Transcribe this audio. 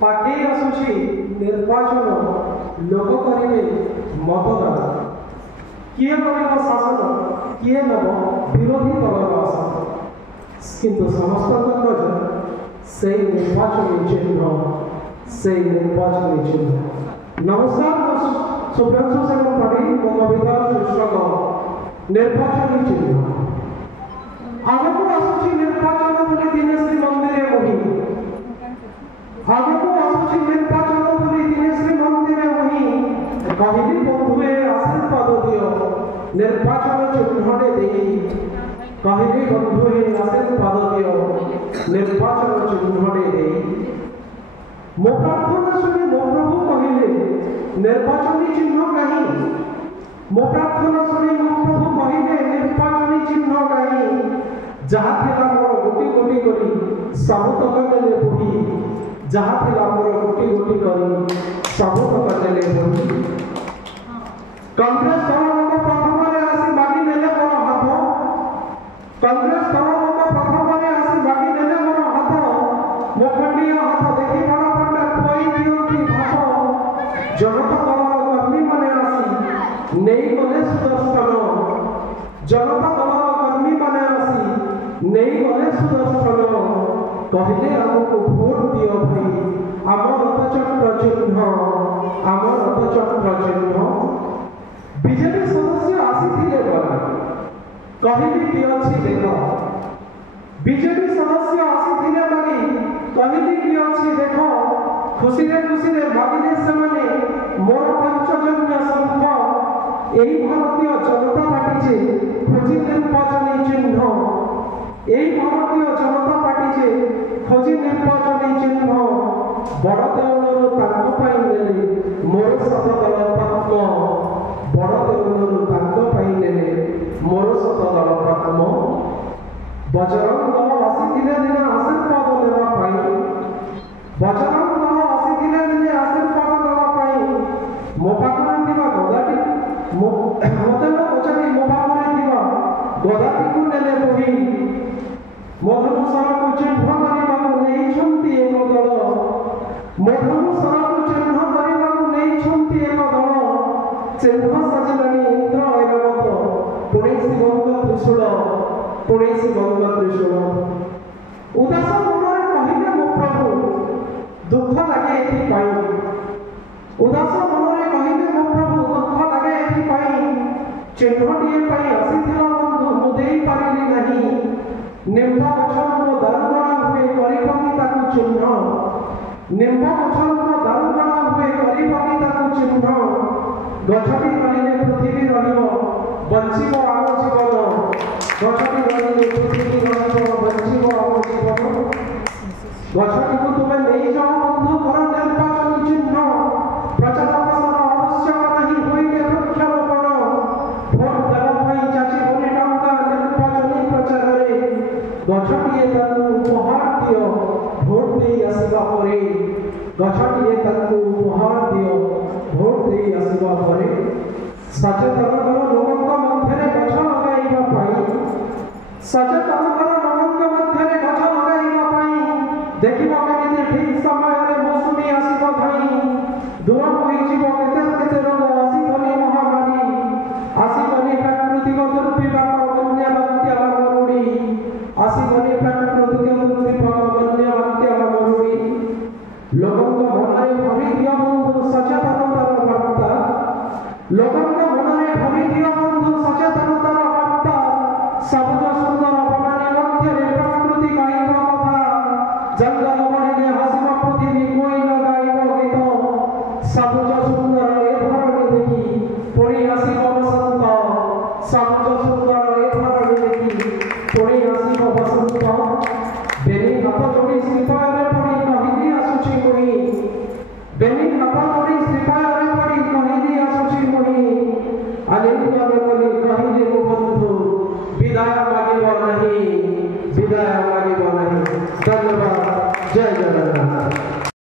पागे आसुची निर्वाचन लोक करेंगे मतदान किए कर शासन किए नब विरोधी दलर आसन किंतु समस्त से निर्वाचन चिन्ह से निर्वाचन चिन्ह नमस्कार शुभ्रांशु सेन पढ़ी मो कविता शीर्षक निर्वाचन चिन्ह आगक आसुची निर्वाचन बोली दिनेश्री मंदिर वही आगक आसुची निर्वाचन बोली दिनेश्री मंदिर वही कहली बंधुए आशीर्वाद दियो निर्वाचन चिन्हटे देई कहली बंधुए आशीर्वाद दियो निर्वाचन चिन्हटे देई मो प्रार्थना सुनी मो प्रभु कहले निर्वाचन चिन्ह कहीं मो प्रार्थना सुनी मो प्रभु कहले निर्वाचन चिन्ह कहीं जहाँ थिला मोर गोटी गोटी करी सबुतक देले बुही जहाँ थिला मोर गोटी गोटी करी सबुतक देले बुही कांग्रेस दल लोक प्रथम आसी बागी नेले मोर हाथ कांग्रेस दल लोक प्रथम आसी बागी नेले मोर हाथ मो खंडिया हाथ देखि बड़ पंडा कोई दियंती भात जनता दल कर्मी माने आसी नेई गले सुदर्शन जनता दल कर्मी माने आसी नेई गले सुदर्शन कहले हमको भोट दियो भाई आम रथचक्र चिन्ह आम रथचक्र चिन्ह बीजेपी सदस्य आसीथिले गला कहली कि अछि देख बीजेपी सदस्य आसीथिले गली कहली कि अछि देख खुशी रे भागिले सेमाने मोर पंचजन्य संघ एही भारतीय जनता पार्टी जे खोजी निर्वाचन चिन्ह एही भारतीय जनता पार्टी जे खोजी निर्वाचन चिन्ह बड़ देउलर तांको पाई नेले मोर सत दल पद्म बड़ देउलर तांको पाई नेले मोर सत दल पद्म बजरंग दल आसीथिले दिने आशीर्वाद लेवा पाई बजरंग दल आसीथिले दिने आशीर्वाद लेवा पाई मो पाखरे थिबा गदाटी मते न पचारी मो पाखरे थिबा गदाटी को नेले बही मधु सारा को चिन्ह करिबाकु नै छंती एक दल मधु सारा को चिन्ह करिबाकु नै छंती एक दल चिन्ह सजिलानी इंद्र ऐरावत पुणे शिवंग त्रिशूल पुणे शिवंग त्रिशूल उदास मनरे कहिले मो प्रभु दुख लागे एथि पाई उदास मनरे कहिले मो प्रभु दुख लागे एथि पाई चिन्हटिए पाई आसीथिला बंधु मु देई पारिली नाही निम्बा गछर को दारुगणा हुए गरीबकी ताकू चिन्ह निम्बा गछर को दारुगणा हुए गरीबकी ताकू चिन्ह गछटी रहिले पृथ्वी रहिबो बंचिबो आम जीवन गछटी रहिले पृथ्वी रहिबो बंचिबो आम जीवन गछटी को तुमे नै जाओ बंधु कर निर्वाचन चिन्ह प्रचार प्रसार आवश्यक नहीं होइले वृक्षारोपण भोट देवा पई चाची बोली टंका निर्वाचन प्रचार रे गछटिए ताकू उपहार दियो भोट दे आसीबा परे गछटिए ताकू उपहार दियो भोट दे आसीबा परे सचेतन करो लोकक मध्यरे गछ लगाइबा पाई सचेतन करो लोकक मध्यरे गछ लगाइबा पाई देखिबा केते ठीक समय रे मौसमी आसीबा धाई दूर होई जीव केते केते रोग आसीबनी महामारी आसीबनी प्राकृतिक दुर्विपाक बन्या बात्या मरुडी आसीबनी प्राकृतिक दुर्विपाक बन्या बात्या मरुडी लोकक मनरे भरि दियो बंधु सचेतनतार वार्ता लोकक मनरे भरि दियो बंधु सचेतनतार वार्ता सबुज सुंदर बनानी मध्यरे प्रकृति गाइब कथा जंगल बनिने हसिबा पृथ्वी कोई लगाइब गीत सबुज सुंदर ए धरणी देखि पड़ी आसीब बसंत सब